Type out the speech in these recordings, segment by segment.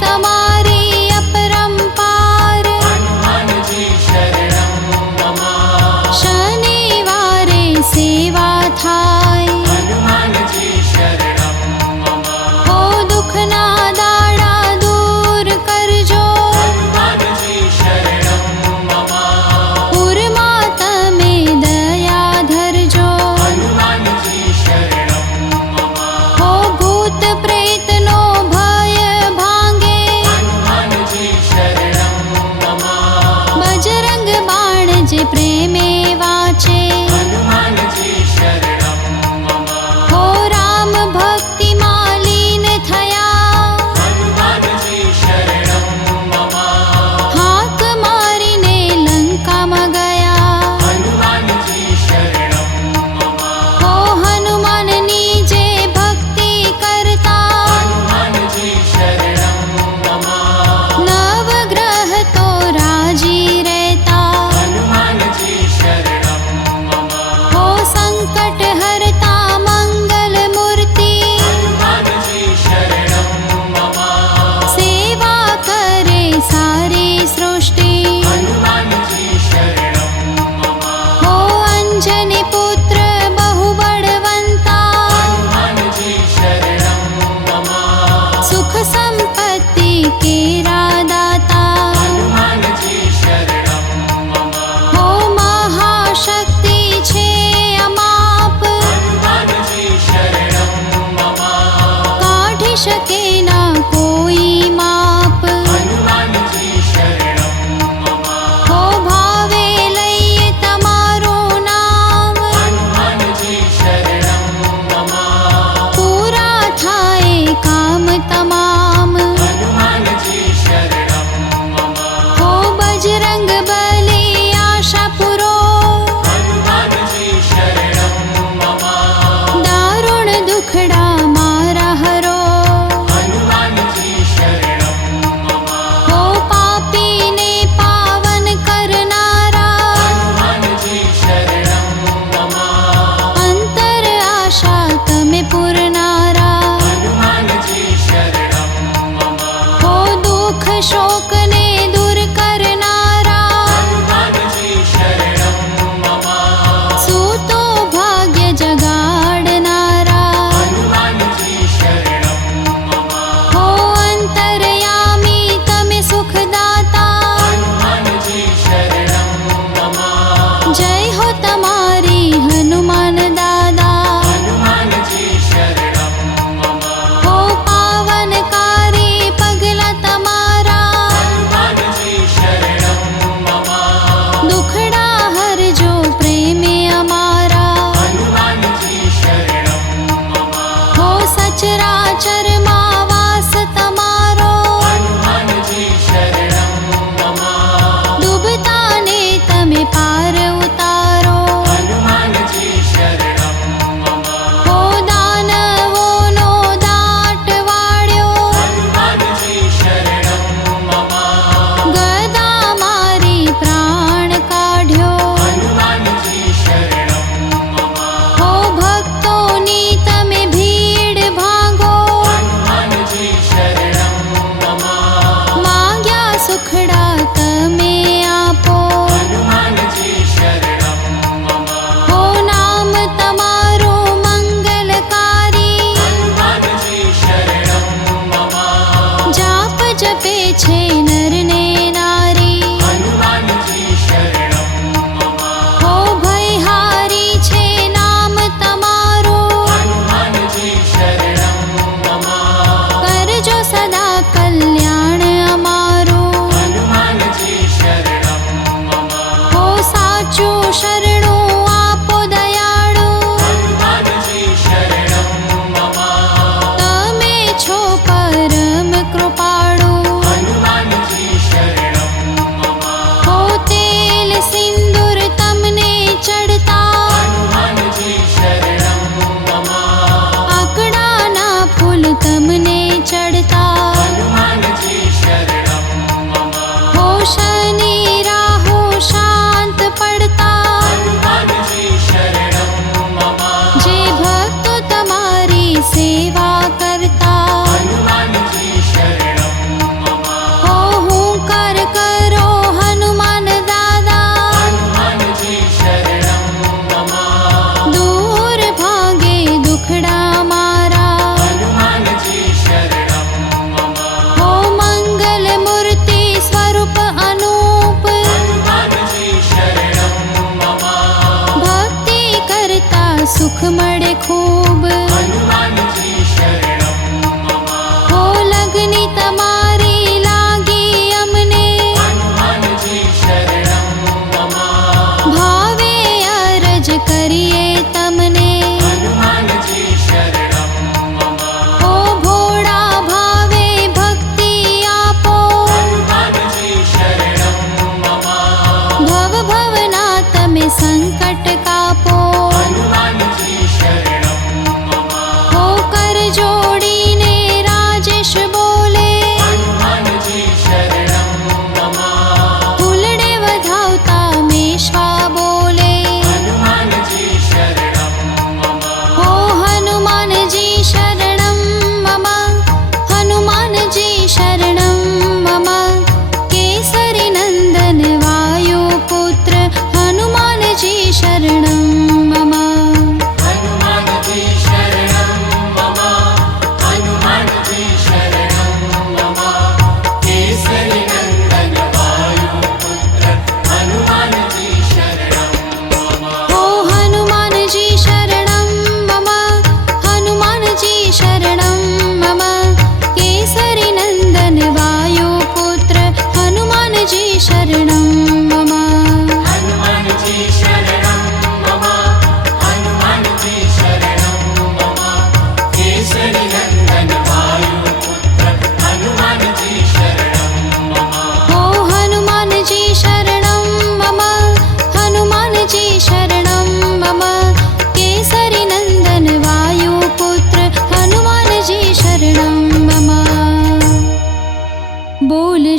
તમારી અપરંપાર. હનુમાનજી શરણમ મમ. શનિવારે સેવા થાય. હનુમાનજી શરણમ મમ. ઓ દુઃખના દાડા દૂર કરજો. હનુમાનજી શરણમ મમ. પૂરમાં તમે દયા ધરજો. હનુમાનજી શરણમ મમ. ઓ ભૂત પ્રેતનો ભય ભાંગે. હનુમાનજી શરણમ મમ. બજરંગ બાણ જે પ્રેમે વાંચે. હનુમાનજી શરણમ મમ. ઓ રામ ભક્તિમાં લીન થયા. હનુમાનજી શરણમ મમ. હાક મારીને લંકામાં ગયા. હનુમાનજી શરણમ મમ. ઓ હનુમાનની જે ભક્તિ કરતા. હનુમાનજી શરણમ મમ. નવગ્રહ તો રાજી રહેતા. હનુમાનજી શરણમ મમ. ઓ સંકટ હરતા મંગલ મૂર્તિ. હનુમાનજી શરણમ મમ. સેવા કરે સારી સૃષ્ટિ. હનુમાનજી શરણમ મમ. ઓ અંજની પુત્ર બહુ બળવંતા. હનુમાનજી શરણમ મમ. સુખ સંપત્તિ કેરા દાતા. હનુમાનજી શરણમ મમ. ઓ મહાશક્તિ છે અમાપ. હનુમાનજી શરણમ મમ. કાઢી શકે ના કોઈ માપ. હનુમાનજી શરણમ મમ. ઓ ભાવે લઈએ તમારું નામ. હનુમાનજી શરણમ મમ. પૂરા થાય કામ તમામ. હનુમાનજી શરણમ મમ. ઓ બજરંગ બલી આશા પૂરો. હનુમાનજી શરણમ મમ. દારુણ દુખડા મારા હરો. હનુમાનજી શરણમ મમ. ઓ પાપીને પાવન કરનારા. હનુમાનજી શરણમ મમ. અંતર આશા તમે પૂરનારા. હનુમાનજી શરણમ મમ. ઓ દુઃખ શોકને દૂર કરનારા. હનુમાનજી શરણમ મમ. સૂતો ભાગ્ય જગાડનારા. હનુમાનજી શરણમ મમ. ઓ અંતરયામી તમે સુખદાતા. હનુમાનજી શરણમ મમ. જય હો તમારી હનુમાન દાદા. હનુમાનજી શરણમ મમ. ઓ પાવનકારી પગલા તમારા. હનુમાનજી શરણમ મમ. દુખડા હરજો પ્રેમે અમારા. હનુમાનજી શરણમ મમ. ઓ સચરાચરમાં વાસ તમારો. હનુમાનજી શરણમ મમ. ડૂબતાને તમે પાર ઉતારો. હનુમાનજી શરણમ મમ. ઓ દાનવોનો દાટ વાળ્યો. હનુમાનજી શરણમ મમ. ગદા મારી પ્રાણ કાઢ્યો. હનુમાનજી શરણમ મમ. ઓ ભક્તોની તમે ભીડ ભાંગો. હનુમાનજી શરણમ મમ. માંગ્યા સુખડા તમે આપો. હનુમાનજી શરણમ મમ. ઓ નામ તમારું મંગલકારી. હનુમાનજી શરણમ મમ. જાપ જપે છે નરને નારી. હનુમાનજી શરણમ મમ. ઓ ભયહારી છે નામ તમારું. હનુમાનજી શરણમ મમ. કરજો સદા કલ્યાણ અમારું. હનુમાનજી શરણમ મમ. ઓ સાચું શરણું આપો દયાળુ. હનુમાનજી શરણમ મમ. તમે છો પરમ કૃપાળુ. હનુમાનજી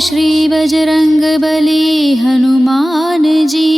श्री बजरंग बली हनुमान जी